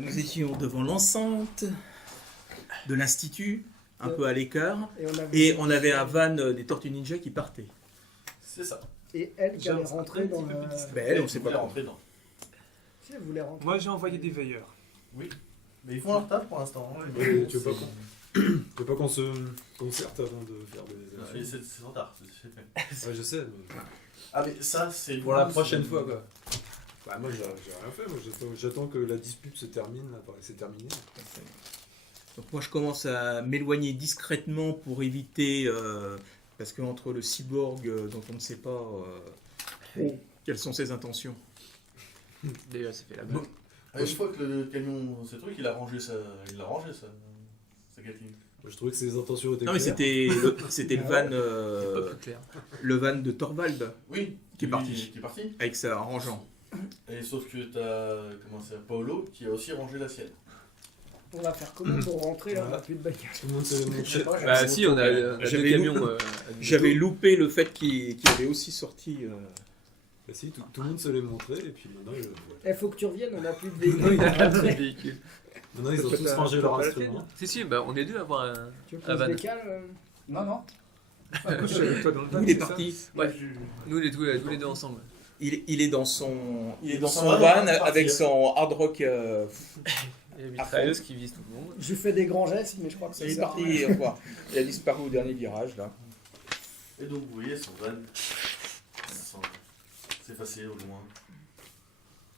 Nous étions devant l'enceinte de l'institut, un peu à l'écart, et on avait un van des Tortues Ninja qui partait. C'est ça. Et elle qui allait rentrer dans le... Ben, elle, on sait pas rentrer dedans. Si elle voulait rentrer. Moi j'ai envoyé des veilleurs. Oui. Mais ils font leur taf pour l'instant. Hein. Ouais, tu veux pas qu'on se concerte avant de faire des... C'est trop tard, c'est fait. Ouais, je sais. Mais... Ah mais ça, c'est... Pour la prochaine fois, quoi. Bah moi, j'ai rien fait. Moi, j'attends que la dispute se termine. C'est terminé. Donc moi je commence à m'éloigner discrètement pour éviter, parce qu'entre le cyborg dont on ne sait pas quelles sont ses intentions. Déjà c'est fait la bonne. Une fois que le camion, ce truc, il a rangé sa gatine. Moi, je trouvais que ses intentions étaient Non mais claires. c'était le van de Thorvald Oui, qui est parti. Qui est parti. Avec sa rangeant. Et sauf que t'as commencé à Paolo qui a aussi rangé la sienne. On va faire comment pour rentrer là? On n'a plus de bagnole. Tout le monde s'est montré. Bah si, on a deux camions. J'avais loupé le fait qu'il avait aussi sorti. Bah si, tout le monde se l'est montré et puis maintenant Il faut que tu reviennes, on n'a plus de Il y a un véhicule. véhicule. maintenant ils ont tous rangé leur instrument. Si, bah on est deux à avoir un. Tu veux Ah, qu'on se van. décale Non. Toi il est parti. Ouais, nous les tous les deux ensemble. Il est dans son son van van, avec son hard rock. Il y a une mitrailleuse qui vise tout le monde. Je fais des grands gestes, mais je crois que ça Il est sert à parti. rien. Quoi. Il a disparu au dernier virage là. Et donc vous voyez son van s'effacer au loin.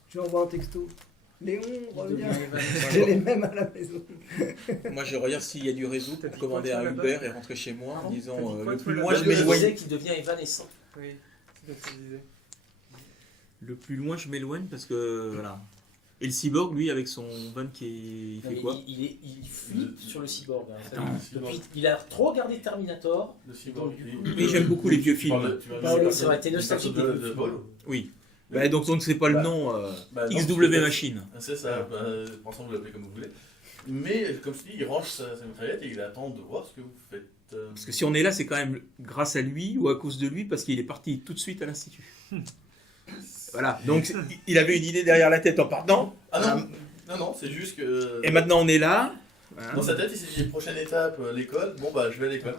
Je lui envoie un texto. Léon, reviens. J'ai les mêmes à la maison. Moi je regarde s'il y a du réseau pour commander un Uber et rentrer chez moi en disant le plus tu loin l'as je pas dit. m'éloigne. qui devient évanescent. Oui, c'est ce que je disais. Le plus loin je m'éloigne parce que voilà. Et le cyborg lui avec son van il fait quoi? Il fuit sur le cyborg. Hein. Attends, Depuis, il a trop regardé Terminator. Le cyborg. Mais j'aime beaucoup les vieux films. Ça aurait été nostalgique. de Paolo. Oui. Bah, donc on ne sait pas le nom. non, XW Machine. C'est ça, pensons vous l'appelez comme vous voulez. Mais comme je dis, il range sa mitraillette et il attend de voir ce que vous faites. Parce que si on est là, c'est quand même grâce à lui ou à cause de lui, parce qu'il est parti tout de suite à l'Institut. Voilà, donc il avait une idée derrière la tête en partant. Ah non, c'est juste que... Et maintenant on est là. Dans sa tête, il s'est dit, prochaine étape, l'école, bon bah je vais à l'école.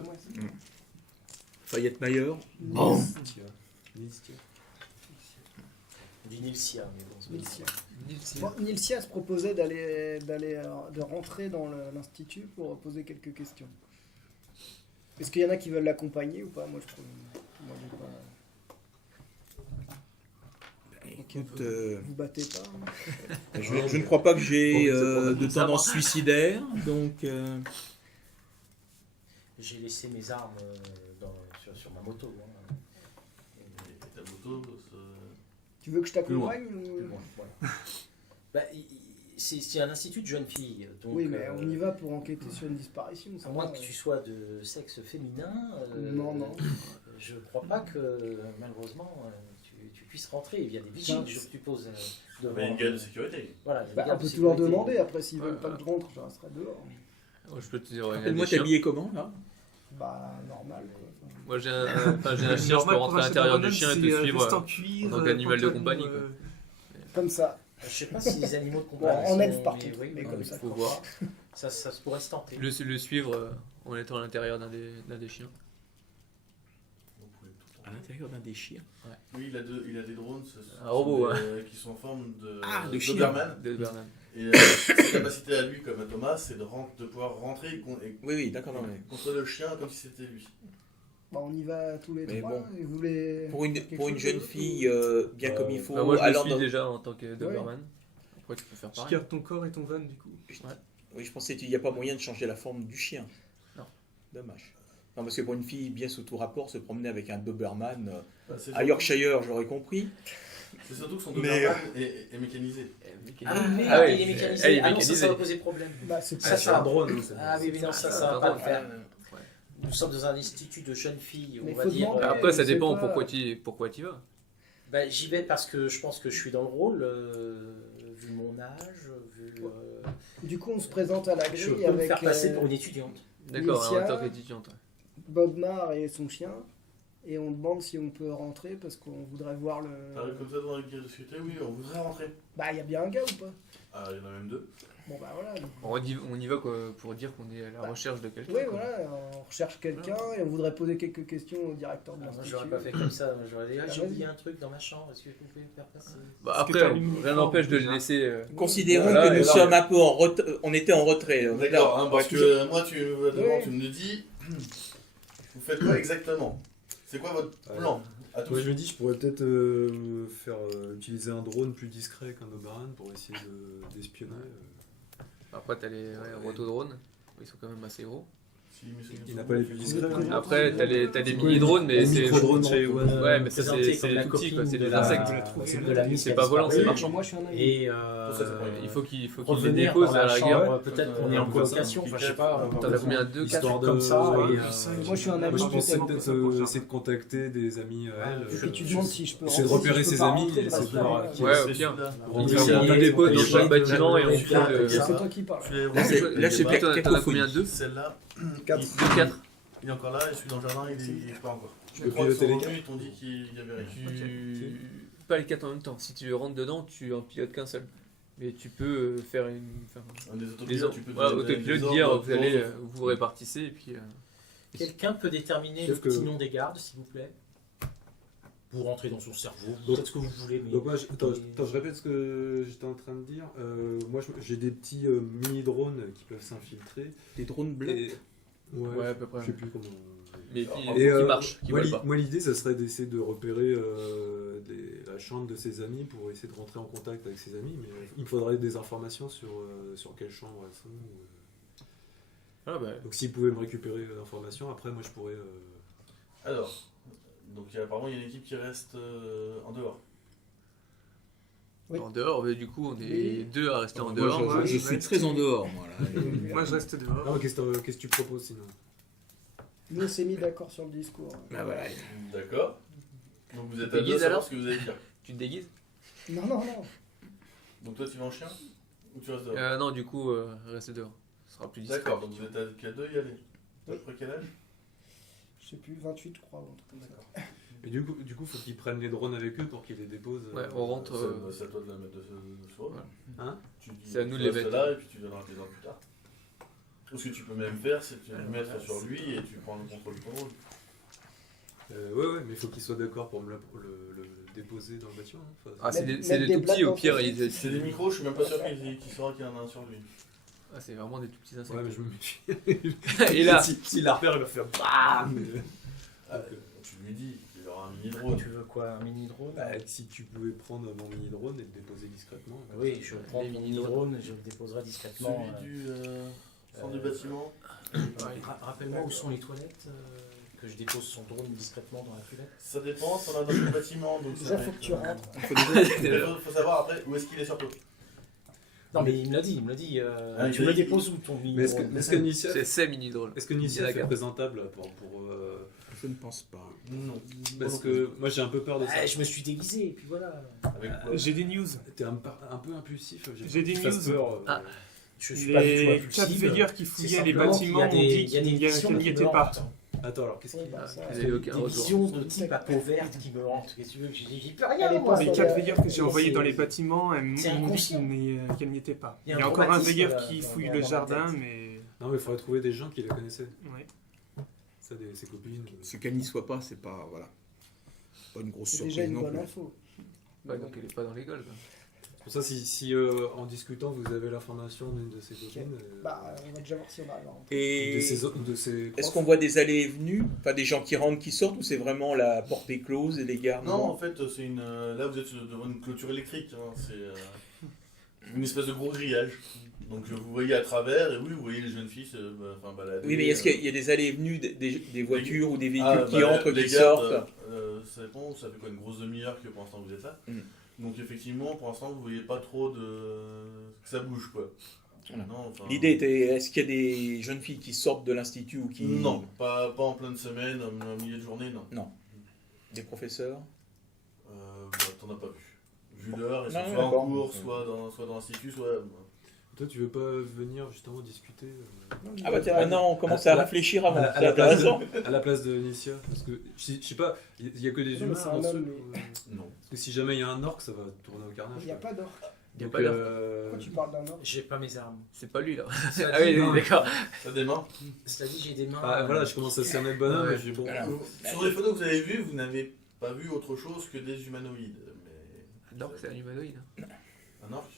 Fayette Mayer. Bon. Du Nilsia. Nilsia. Bon, Nilsia se proposait de rentrer dans l'institut pour poser quelques questions. Est-ce qu'il y en a qui veulent l'accompagner ou pas? Moi, je trouve. Moi, j'ai pas. Écoute, Vous battez pas hein? je ne crois pas que j'ai de tendance suicidaire, donc J'ai laissé mes armes sur ma moto. Hein. Et ta moto, Tu veux que je t'accompagne ou... Bon, voilà. Bah, c'est un institut de jeunes filles. Donc, Oui, mais on y va pour enquêter sur une disparition. À moins que tu sois de sexe féminin. Non. Je ne crois pas que, malheureusement, tu puisses rentrer. Il y a des vigiles que tu poses devant. il y a une garde de sécurité. Voilà, il y a une Bah, garde on de peut tout leur sécurité. demander. Après, s'ils veulent pas que je rentre, je resterai dehors. Je peux te dire. moi t'es habillé comment là? Bah, normal. Quoi. Moi j'ai un chien, je peux rentrer à l'intérieur du chien et te suivre en tant qu'animal de compagnie. Quoi. Comme ça. Je ne sais pas si les animaux de Bon, compagnie en elfe sont- par contre, oui, mais oui, comme oui. ça. Faut quoi. voir. Ça se pourrait se tenter. Le suivre en étant à l'intérieur d'un des chiens. Vous pouvez tout À l'intérieur d'un des chiens. Oui, il a des drones Un robot, qui sont en forme de chien. Doberman. De Bernan. Et sa capacité à lui, comme à Thomas, c'est de pouvoir rentrer Oui, d'accord, non mais. contre le chien comme si c'était lui. Bah, on y va tous les Mais trois. bon. Et vous voulez... Pour une chose jeune d'autre, fille bien comme il faut, Bah, moi je le allant suis dans- déjà en tant que Doberman. Après tu peux faire Je pareil. garde ton corps et ton van du coup. Oui, je pensais qu'il n'y a pas moyen de changer la forme du chien. Non. Dommage. Non, parce que pour une fille bien sous tout rapport, se promener avec un Doberman C'est à Yorkshire, j'aurais compris. surtout que son Mais, Doberman est mécanisé. Ah oui, il est mécanisé. Elle est Ah non, ça mécanisée. va poser problème. Bah, c'est Ça, pas ça- un drone. Ah oui, mais non, ça va pas le faire. Nous sommes dans un institut de jeunes filles, Mais on va faut dire. demander. Après ça je sais dépend pas. pourquoi tu vas. Bah, j'y vais parce que je pense que je suis dans le rôle, vu mon âge, vu. Du coup, on se présente à la Je grille peux me avec faire passer pour une étudiante. D'accord, Nilcia. en tant qu'étudiante. Bob Marr et son chien. et on demande si on peut rentrer parce qu'on voudrait voir le. T'arrives comme ça dans la guerre de sécurité, oui, on voudrait rentrer. Bah, il y a bien un gars ou pas? Ah, il y en a même 2. Bon, bah voilà. On y va quoi, pour dire qu'on est à la recherche de quelqu'un. Oui, quoi. voilà, on recherche quelqu'un et on voudrait poser quelques questions au directeur de Moi, l'institut. j'aurais pas fait comme ça. J'aurais dit, j'ai vas-y. oublié un truc dans ma chambre. Est-ce que vous pouvez me faire passer? Bah, Est-ce que après, t'as allumé rien le n'empêche de le déjà laisser. Considérons Voilà, que et nous là, sommes un peu on était en retrait. D'accord, hein, parce Ouais, que moi, tu me demandes, Ouais. tu me dis, vous faites quoi exactement? C'est quoi votre plan à tous? Moi je me dis, je pourrais peut-être faire utiliser un drone plus discret qu'un Oberon pour essayer d'espionner. Après, t'as les rotodrones. Ils sont quand même assez gros. Si, mais c'est- Il n'a pas les plus discrets. Après, t'as les C'est quoi, mini-drones, mais les c'est. micro-drones chez Owen. Ouais, mais ça, Présenté c'est comme les la tout petits, quoi. copine C'est de des la- insectes. de la C'est pas volant, c'est Oui. marchand. Moi, je suis un ami. Et Pour ça, c'est pas Il faut qu'il les revenir dépose dans à la la chambre, guerre. peut-être qu'on Ouais, est en ouais, colocation, ouais, enfin, je sais pas. ouais, T'en as combien? 2, 4 Histoire de. comme ça, Ouais. et, Moi, je suis un ami. Moi, je pensais peut-être. peut-être essayer de contacter des amis à elle. Et puis tu demandes si je peux Essayer de rentrer, repérer si je peux ses pas amis rentrer, et essayer de bah, voir ça, qui Ouais, C'est au pire. celui-là. On Ouais. le dépose dans Et chaque ouais, bâtiment et on ouais, fait ouais, le. C'est ça. toi qui parles. Tu les Là, c'est- vois, là, c'est les Toi, peut-être t'en as combien? 2? Celle-là, 4. 4. il est encore là, et celui dans le jardin, il est pas encore. Je peux crois qu'ils piloter sont les revenus, ils t'ont dit qu'il y avait rien. Pas les 4 en même temps. Si tu rentres dedans, tu en pilotes qu'un seul. Mais tu peux faire une. Un des Les autopilotes, ordres. tu peux Voilà, donner autopilote, des dire ordres, vous allez, ordres. vous répartissez et puis. Quelqu'un peut déterminer Sauf le que- petit nom des gardes, s'il vous plaît? Pour rentrer dans son cerveau. Donc- Faites ce que vous voulez, mais. Donc moi, attends, je répète ce que j'étais en train de dire. Moi, j'ai des petits mini-drones qui peuvent s'infiltrer. Des drones bleus. Et... Ouais, à peu près. Je sais plus comment. Mais qui Et, marche, qui moi, vole pas. moi, l'idée, ça serait d'essayer de repérer la chambre de ses amis pour essayer de rentrer en contact avec ses amis. Mais il me faudrait des informations sur quelle chambre elles sont. Ah bah. Donc s'ils pouvaient me récupérer l'information, après, moi, je pourrais. Alors, donc apparemment, il y a une équipe qui reste en dehors. Oui. En dehors, mais du coup, on est Oui. 2 à rester en Moi, dehors. je, ouais, je je suis vais très en dehors, moi. Là. Moi, je reste dehors. Ah, qu'est-ce que tu proposes sinon? Nous, on s'est mis d'accord sur le discours. Bah, voilà. D'accord. Donc vous êtes Tu à déguises deux, savoir alors ce que vous allez dire. Tu te déguises Non, non, non. Donc toi, tu vas en chien ou tu restes dehors? Non, du coup, rester dehors. Ce sera plus discret. D'accord, donc vous êtes qu'à deux y aller. T'as à peu près quel âge? Je sais plus, 28, je crois. ou un truc comme ça. Et du coup, faut qu'ils prennent les drones avec eux pour qu'ils les déposent. Ouais, on rentre. C'est à toi de la mettre de soi. Voilà. Hein? Tu dis, C'est à nous de tu les restes mettre. là et puis tu donneras tes ordres plus tard. Ou ce que tu peux même faire, c'est de le mettre sur lui et tu prends le contrôle du contrôle. Ouais, mais il faut qu'ils soient d'accord pour me le déposer dans le bâtiment. Enfin, Ah, c'est Mettre- des, c'est mettre des des tout petits, blagues au dans pire, son ils. C'est des micros, je suis même pas sûr qu'il saura qu'il y en a un sur lui. Ah, c'est vraiment des tout petits insectes. ouais, mais je me méfie. Et là, si la repère, il va faire BAM! Tu lui dis qu'il y aura un mini drone. Tu veux quoi? Un mini-drone? Bah, si tu pouvais prendre mon mini-drone et le déposer discrètement. Oui, je prends Les mon mini-drones. mini-drone, je le déposerai discrètement. Celui du centre du euh, bâtiment. Rappelle-moi où sont les toilettes, que je dépose son drone discrètement dans la cuvette. Ça dépend, si on a dans le bâtiment. Donc Déjà, ça faut va que tu être, rentres. Il faut savoir après où est-ce qu'il est surtout. Non, mais il me l'a dit, Ah, tu il me me l'a dit. déposes où ton Mais est-ce mini-drone? que Nicia c'est ces mini-drones. est-ce que Il y Nicia en a est quatre. présentable pour Je ne pense pas. Non. parce que moi j'ai un peu peur de ça. Ah, je me suis déguisé, et puis voilà. Avec quoi? J'ai des news. T'es un peu impulsif. J'ai des peur que tu fasses news. peur. Ah. Je suis pas du tout Les impulsif. 4 veilleurs qui C'est fouillaient les simplement bâtiments ont qu'il y a des- dit il y a des qu'il visions n'y qui était me pas. hantent. Attends, alors qu'est-ce Oui, qu'il y a bah, ça, Vous avez aucun Des retour. visions de type à peau verte qui me hantent. Qu'est-ce que tu veux que j'y peux rien, Elle est moi. pas Les sur 4 la- veilleurs que j'ai Mais envoyés c'est- dans les bâtiments, elles c'est m'ont dit inconscient. qu'elles n'y étaient pas. Il y Il a y a un encore un traumatisme veilleur dans- qui dans- fouille dans le ma jardin, tête. mais. Non, mais il faudrait trouver des gens qui la connaissaient. Ouais. Ça, ses copines. Ce qu'elle n'y soit pas, c'est pas. Voilà. Pas une grosse C'est surprise déjà une non bonne plus. info. Ouais, donc elle est pas dans l'école. quoi. Pour ça, si en discutant vous avez l'information d'une de ses copines. Bah, on va déjà voir si on arrive à rentrer. Et de ses est-ce profs. qu'on voit des allées et venues? Enfin, des gens qui rentrent, qui sortent, ou c'est vraiment la porte est close et les gardes? Non, en fait, c'est une. Là, vous êtes devant une clôture électrique. Hein. C'est une espèce de gros grillage. Donc vous voyez à travers, et oui, vous voyez les jeunes filles balader. Oui, mais est-ce qu'il y a des allées et venues des voitures ou des véhicules Ah, qui bah, entrent, les qui gardes, sortent? Ça dépend, ça fait quoi, une grosse demi-heure que pour l'instant vous êtes là. Mm. Donc effectivement, pour l'instant, vous voyez pas trop de. que ça bouge quoi. Voilà. Non, enfin, L'idée était, est-ce qu'il y a des jeunes filles qui sortent de l'institut ou qui... Non, pas en pleine semaine, en milieu de journée, non. Des professeurs? T'en as pas vu. Vu l'heure, ils sont Non, soit en d'accord. cours, soit dans l'institut, soit. Toi, tu veux pas venir justement discuter Ah bah tiens, maintenant on commence à réfléchir avant. à C'est la place intéressant. à la place de Nicia? Parce que je sais pas, il y a que des Non, mais humains c'est dans un ce homme, truc. Non. Parce que si jamais il y a un orc, ça va tourner au carnage. Il n'y a quoi. pas d'or. Il y a Donc, pas d'or. Pourquoi tu parles d'un or? J'ai pas mes armes. C'est pas lui là. Cela Ah oui, dit, d'accord. Ça démarre. cela dit, j'ai des mains. Ah, voilà, je commence à cerner le bonhomme Ouais. et je dis bon. Voilà. Sur les photos que vous avez vues, vous n'avez pas vu autre chose que des humanoïdes. Mais... Donc c'est un humanoïde. Un orc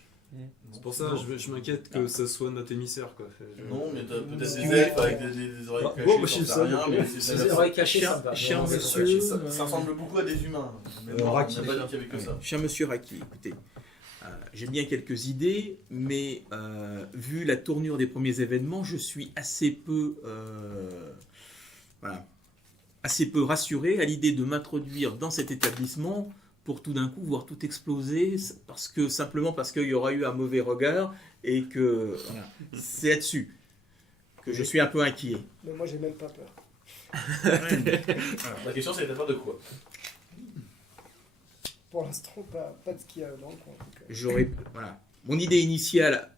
C'est pour ça, je m'inquiète que ça soit notre émissaire quoi. Non, mais t'as peut-être Si des vous elfes voulez. avec des oreilles Ah, cachées, bon, bah, j'en je sais sais ça, rien, ok. mais Ces oreilles cachées, ça me va. Cher Non, c'est monsieur, pas- ça ressemble beaucoup à des humains. Mais non, on Raki. n'a pas dit qu'il y avait que ça. Cher monsieur Raki, écoutez, j'ai bien quelques idées, mais vu la tournure des premiers événements, je suis assez peu rassuré à l'idée de m'introduire dans cet établissement pour tout d'un coup voir tout exploser, simplement parce qu'il y aura eu un mauvais regard et que voilà, c'est là-dessus que je suis un peu inquiet. Mais moi, j'ai même pas peur. La question c'est t'as peur de quoi? Pour l'instant, pas de ce qu'il y a dans le coin. en tout cas. Voilà. Mon idée initiale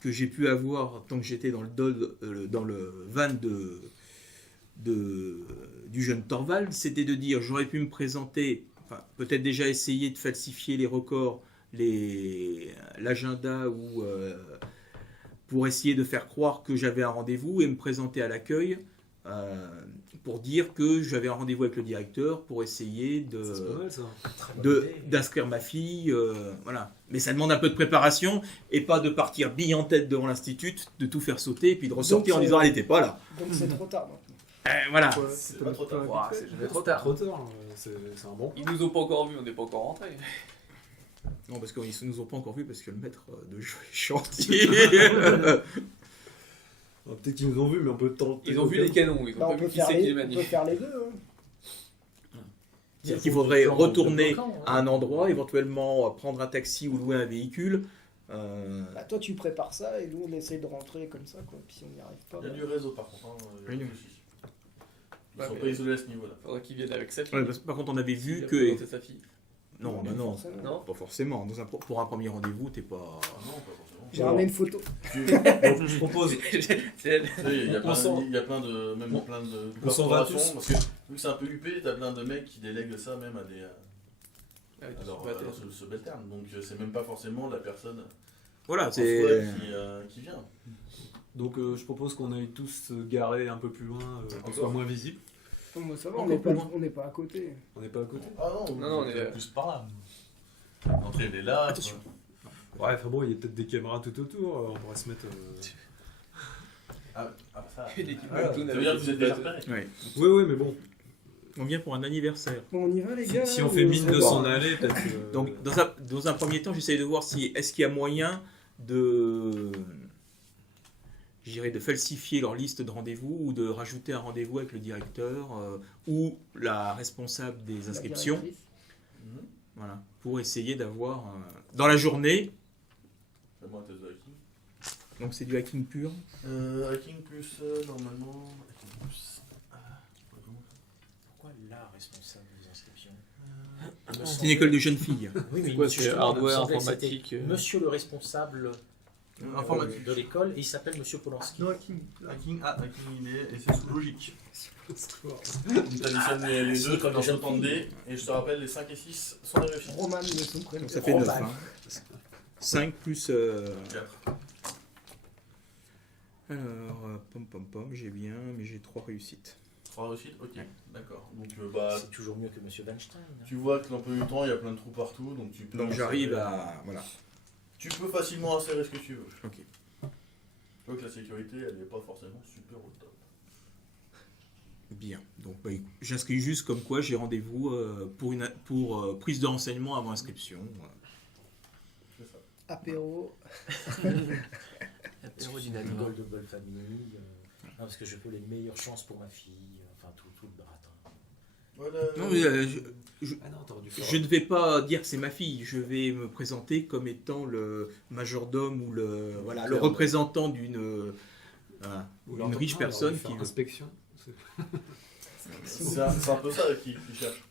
que j'ai pu avoir tant que j'étais dans le van du jeune Torvald, c'était de dire j'aurais pu me présenter, enfin, peut-être déjà essayer de falsifier les records, l'agenda ou pour essayer de faire croire que j'avais un rendez-vous et me présenter à l'accueil pour dire que j'avais un rendez-vous avec le directeur pour essayer Ça, c'est pas mal ça. Très bonne idée. d'inscrire ma fille, voilà. Mais ça demande un peu de préparation et pas de partir bille en tête devant l'institut, de tout faire sauter et puis de ressortir en Donc, disant elle n'était pas là. Donc c'est trop tard maintenant. Voilà. C'est pas trop tard. Ouah, c'est jamais trop tard. Trop tard, c'est un bon. Ils nous ont pas encore vus, on n'est pas encore rentrés. Non, parce qu'ils ne nous ont pas encore vus parce que le maître de jeu est chantier. Ah, peut-être qu'ils nous ont vus, mais on peut tenter. Ils ont vu les canons, ils Bah, ont on pas peut vu qui faire c'est qui les les manie. deux. Hein. C'est-à-dire qu'il faudrait Genre retourner de bloquant, hein. à un endroit, éventuellement prendre un taxi ou louer un véhicule. Bah, toi, tu prépares ça et nous, on essaye de rentrer comme ça. Quoi. Puis si on n'y arrive pas. Il y a bah, du réseau par contre. Hein, Oui, oui. Ils Ouais, sont mais- pas isolés à ce niveau-là. Faudrait qu'ils viennent avec sa fille. Ouais, parce que par contre, on avait vu Il a que. présenté sa fille. Non, bah non, forcément. Non. pas forcément. Pour un premier rendez-vous, t'es pas. Ah non, pas forcément. J'ai ramené une photo. Donc, je propose. C'est elle. Tu sais, il y a On plein, s'en- il y a plein de, même plein de on s'en va corporations, tous. parce que vu que c'est un peu huppé, t'as plein de mecs qui délèguent ça même à des, Ah oui, alors, c'est pas alors ce bel terme. Donc c'est même pas forcément la personne Voilà, en soi c'est. qui vient. Donc, je propose qu'on aille tous se garer un peu plus loin, qu'on soit moins visible. Donc, moi, ça va, Encore on n'est plus pas, loin. on n'est pas à côté. On n'est pas à côté. Ah non, Non, non, on est- plus par là. L'entrée elle est là. Attention. Ouais, enfin bon, il y a peut-être des caméras tout autour, on pourrait se mettre. Ah, ça. Une équipe Voilà. Maltoun Ça veut dire que avec vous êtes des déjà bateaux. repérés. Ouais. Ouais, mais bon. On vient pour un anniversaire. Bon, on y va, les gars. Si on ou fait mine se de revoit s'en aller, peut-être. Donc, dans un premier temps, j'essaye de voir si est-ce qu'il y a moyen de, je dirais, de falsifier leur liste de rendez-vous ou de rajouter un rendez-vous avec le directeur ou la responsable des la inscriptions, directrice. Mhm. voilà, pour essayer d'avoir dans la journée. Fais-moi un test de hacking. Donc c'est du hacking pur. Hacking plus, normalement. Hacking plus. Pourquoi la responsable des inscriptions C'est une école de jeunes filles. Oui, mais Quoi, monsieur, c'est justement, il me hardware, semblait que informatique, c'était Monsieur le responsable Informatique. de l'école et il s'appelle Monsieur Polanski. Non, hacking. Hacking, il est, et c'est sous logique. Donc t'additionnes les deux comme dans le temps de dés, et je te rappelle, les 5 et 6 sont des réussites. Roman, de son prénom. Donc ça fait 9. Roman. 5 plus... 4. Alors, pom, j'ai bien, mais j'ai 3 réussites. 3 réussites, ok, d'accord. Donc bah, C'est toujours mieux que Monsieur Weinstein. hein. tu vois que l'emploi du temps, il y a plein de trous partout, donc tu peux. Donc j'arrive à... Voilà. Tu peux facilement insérer ce que tu veux. Ok. Tu vois que la sécurité, elle n'est pas forcément super au top. Bien. Donc bah, j'inscris juste comme quoi j'ai rendez-vous pour prise de renseignement avant inscription. Voilà. C'est ça. Apéro. Apéro Une dînatoire. Goldable famille. Non, parce que je veux les meilleures chances pour ma fille. Enfin, tout le baratin. Voilà. Non, mais, Ah non, t'aurais dû faire. je ne vais pas dire que c'est ma fille. Je vais me présenter comme étant le majordome ou le représentant d'une Ou une riche personne qui veut. Inspection. C'est un peu ça qui cherche.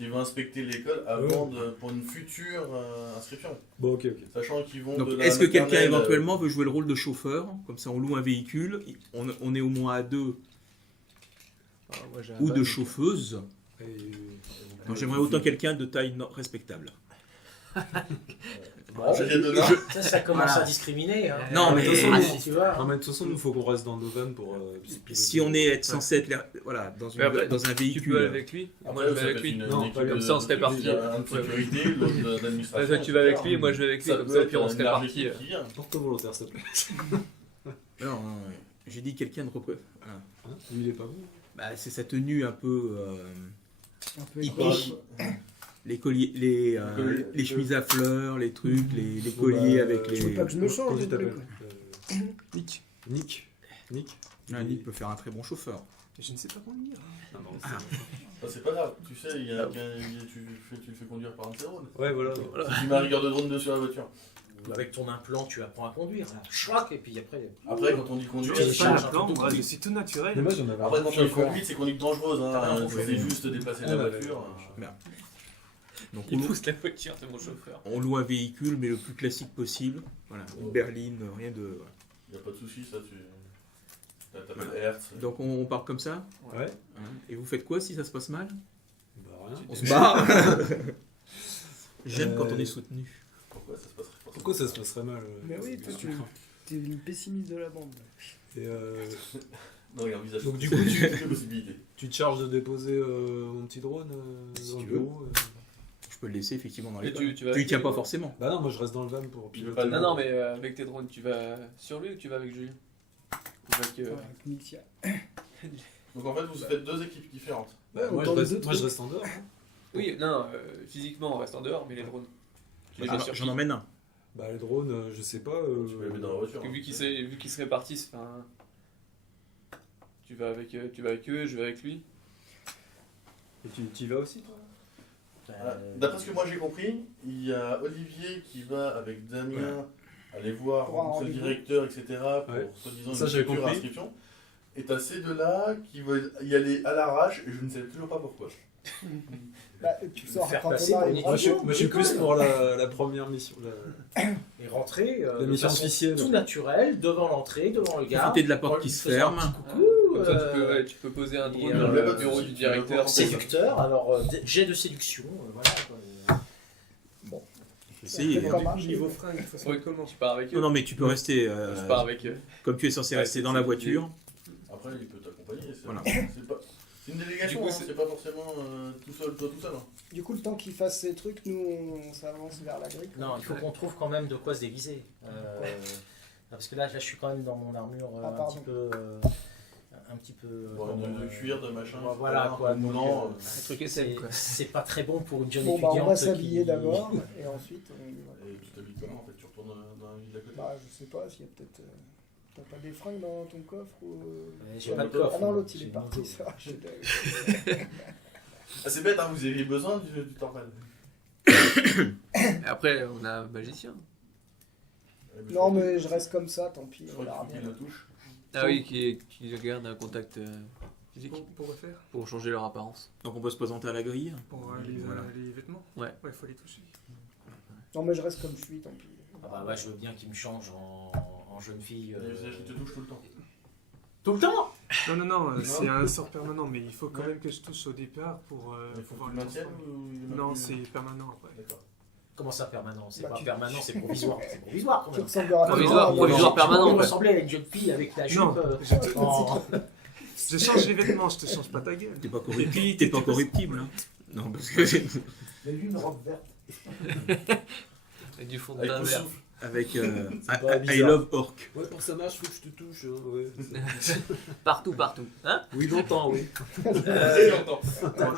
Ils vont inspecter l'école avant pour une future inscription. Bon, ok. Sachant qu'ils vont. Donc, de la est-ce que quelqu'un maternelle, éventuellement veut jouer le rôle de chauffeur? Comme ça, on loue un véhicule, on est au moins à 2, ou de chauffeuse. Donc, j'aimerais autant quelqu'un de taille respectable. Bon, j'ai de là. ça commence à discriminer. Hein. Non, mais- de toute façon, si tu vois. Non, mais de toute façon, il faut qu'on reste dans nos vannes pour. Si on est censé être dans un Tu peux véhicule. aller avec lui, moi Après, je vais ça avec peut être lui. Non, équipe pas comme de- ça, on se répartit. Il y a un de sécurité, l'autre d'administration. Toi, tu vas avec lui et moi je vais avec lui, Ça comme peut ça, être puis on se une large répartit. équipe qui vient. Porte volontaire, s'il te plaît. Non, j'ai dit quelqu'un de voilà. Hein, lui, il est pas bon. Bah, c'est sa tenue un peu Un peu hippie. écologique. Les colliers, les chemises à fleurs, les trucs, les colliers avec Tu veux les. pas que je me change Comment tu non plus, t'appelles quoi. Nick. Nick. Ah, Nick peut faire un très bon chauffeur. Je ne sais pas conduire. Ah, non, Ah. C'est pas grave, tu sais, tu le fais conduire par un de ses drones. Ouais, voilà. Tu mets un rigueur de drone dessus sur la voiture. Avec ton implant, tu apprends à conduire. Là. Chouac, et puis après. Après, quand on dit conduire, Tu c'est fais Pas pas la un plan, truc de moi, je conduite. suis tout naturel. Mais moi, j'en avais Après, quand on un dit conduite, c'est conduite dangereuse. Hein. C'est juste déplacer la Ouais, voiture. Donc Il pousse la voiture, c'est mon chauffeur. on loue un véhicule, mais le plus classique possible. Voilà, une berline, rien de. Voilà. Y a pas de soucis, ça, tu. T'appelles Hertz. Donc on part comme ça. Ouais. Hein. Et vous faites quoi si ça se passe mal? Bah, rien. On se barre. J'aime quand on est soutenu. Pourquoi ça se passerait pas Pourquoi ça se passerait mal Mais oui, toi, t'es une pessimiste de la bande. Et Non, il y a un visage. Donc, du coup, tu possibilités. tu te charges de déposer mon petit drone Si dans tu le bureau Je peux le laisser effectivement dans Et les. tu vas Tu y avec tiens lui, pas quoi. forcément. Bah non, moi je reste dans le van pour piloter. pas- Non, non, mais avec tes drones, tu vas sur lui ou tu vas avec Julien? Avec, Avec Nixia. Donc en fait, vous faites deux équipes différentes. Bah, moi, Autant je les deux reste, moi je trucs. reste en dehors. Hein. Oui, non, physiquement on reste en dehors, mais les drones. Tu les mets sur J'en qui? emmène un. Bah les drones, je sais pas. Tu peux les mettre dans la voiture. Parce que vu qu'ils se répartissent, enfin, tu vas avec eux, je vais avec lui. Et tu y vas aussi toi Voilà. D'après ce que moi j'ai compris, il y a Olivier qui va avec Damien aller voir, Pour un rencontrer le rendez-vous. directeur, etc. pour Ouais. soi-disant Ça, une j'ai future compris. inscription. Et t'as ces deux-là qui veulent y aller à l'arrache et je ne sais toujours pas pourquoi. Bah, tu sors Faire quand passer on pour arrive. une Moi je Bravo, suis plus pour la première mission. Et rentrer La de mission façon officielle. tout naturel, devant l'entrée, devant le gars. Profiter de la porte qui se ferme. Coucou, Comme ça, tu peux poser un drone et, dans pas le de bureau soucis, du tu directeur. vas séducteur, alors jet de séduction, voilà. quoi. Essayez. Après, comment Niveau fringue, de toute façon, Ouais, comment Tu pars avec eux? Non, non, mais tu peux rester. Je pars avec eux. Comme tu es censé Ouais, rester c'est- dans la c'est voiture. Après, il peut t'accompagner. C'est Voilà. c'est une délégation, Du coup, hein, c'est pas forcément tout seul, toi tout seul. Hein. Du coup, le temps qu'il fasse ses trucs, nous, on s'avance vers la grille. Non, il faut qu'on trouve quand même de quoi se déguiser. Parce que là, je suis quand même dans mon armure Ah, un pardon. petit peu. Un petit peu. Bon, de cuir, de machin. Voilà, etc. quoi. Moulant. Donc, Un truc c'est SM, quoi. c'est pas très bon pour une jeune Bon, bah, étudiante. on va s'habiller qui- d'abord, et ensuite, on y va. Et tu t'habilles comment en fait? Tu retournes dans la ville d'à côté? Bah, je sais pas s'il y a peut-être. T'as pas des fringues dans ton coffre ou. J'ai pas de coffre. Ah non, l'autre il J'ai est une parti, moto. ça. Ah, c'est bête, hein, vous aviez besoin du tornade. Après, on a un magicien. Non, mais je reste comme ça, tant pis, Je on crois verra qu'il faut bien. qu'il la touche. Ah oui, qui garde un contact physique Pour refaire pour changer leur apparence. Donc on peut se présenter à la grille. Pour Voilà. les vêtements Ouais. Ouais, il faut les toucher. Non, mais je reste comme je suis, tant pis. Ah bah ouais, je veux bien qu'il me change en jeune fille. Les visages qui te touchent tout le temps. Tout le temps. Non, non, non, c'est un sort permanent, mais il faut quand même que je touche au départ pour Il faut que pouvoir tu le le maintiennes transformer. ou il est Non, maintenu c'est permanent après. D'accord. Comment ça permanent? C'est Bah, pas tu- permanent, c'est provisoire. C'est provisoire quand Tu même. ressembleras Provisoire, pas. provisoire permanent, Il ouais. ressemblait à une jeune fille avec la jupe. Non, en- je change les vêtements, je te change pas ta gueule. T'es pas corruptible. T'es pas corruptible. Hein. Non, parce que Mais lui, une robe verte. Avec du fond de Avec teint le vert. souffle. avec pas I bizarre. love orc. Ouais, pour que ça marche, faut que je te touche. Hein, ouais. Partout, partout. Hein? Oui, longtemps, oui. Très longtemps.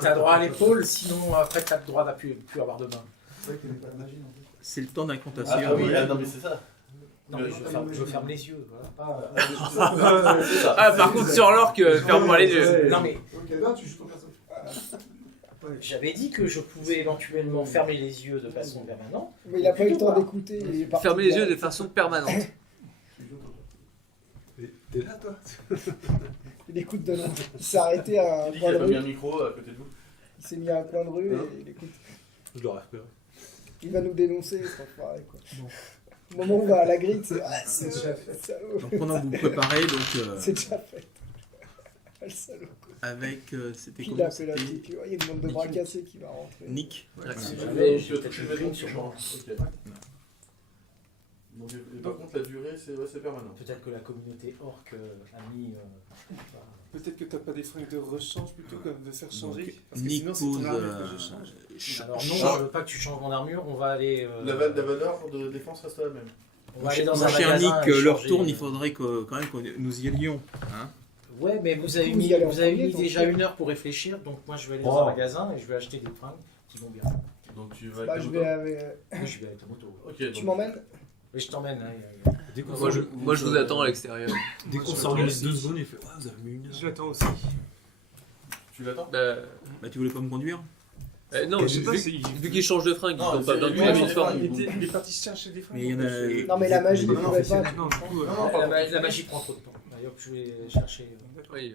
T'as droit à l'épaule, sinon après t'as le droit de plus avoir de main. C'est vrai qu'il n'y avait pas de magie non plus. C'est le temps d'incantation. Ah oui, ah, non mais c'est ça. Non, mais je ferme les yeux. Voilà. C'est ça. Ah, par contre, sur l'orque, ferme-moi les yeux. Non mais Ok, là, tu joues ton perso. j'avais dit que je pouvais éventuellement fermer les yeux de façon permanente. Mais il a pas eu le temps d'écouter. il est parti Fermer les yeux de direct. façon permanente. T'es là, toi? Il écoute de loin. Il s'est arrêté à un Tu dis qu'il point n'y de a pas mis un rue. micro à côté de vous. Il Il s'est mis à un coin de rue et il écoute. Je l'aurais repéré. Il va nous dénoncer, c'est enfoiré quoi. Bon. Au moment où on va à la grille, c'est déjà fait. Salaud. Donc pendant que vous préparez, donc C'est déjà fait. Le salaud. avec c'était Puis il comment a fait la c'était petite. Il y a une bande de bras cassés qui va rentrer. Nick. Ouais. J'avais Tu vas une sur moi. Ok. Donc, et par contre, la durée, c'est permanent. Peut-être que la communauté orc a mis. Peut-être que t'as pas des fringues de rechange plutôt que de faire changer. Donc, Parce que Nick sinon, c'est pose ton armure que je change. Alors non, je veux pas que tu changes mon armure, on va aller. La valeur de défense reste la même. On va aller dans Mon un cher magasin Nick, et leur changer, tourne, il faudrait quand même que nous y allions. Hein. Ouais, mais vous avez Vous mis, y allez en vous avez premier, mis donc. déjà 1 heure pour réfléchir, donc moi je vais aller dans un magasin et je vais acheter des fringues qui vont bien. Donc tu vas Bah, avec je la vais moto. avec. Moi je vais avec la moto. Ok, Tu donc- m'emmènes? Mais je t'emmène. Dès qu'on Moi, s'organise- moi, je vous attends à l'extérieur. Dès Moi, qu'on je s'organise l'attends 2 aussi. secondes, il fait « Ah, vous avez mis une heure. Je l'attends aussi. Tu l'attends Bah, Bah, tu voulais pas me conduire? non, Je sais pas, c'est- vu qu'il change de fringue, Non, ils ont pas c'est- besoin de lui, tout il transformer. Il est parti chercher des fringues. Mais il y en a. Non, mais la magie ne Non, pourrait c'est- pas. non, du coup, Non, non, La magie prend trop de temps. D'ailleurs, je vais chercher. Oui, oui.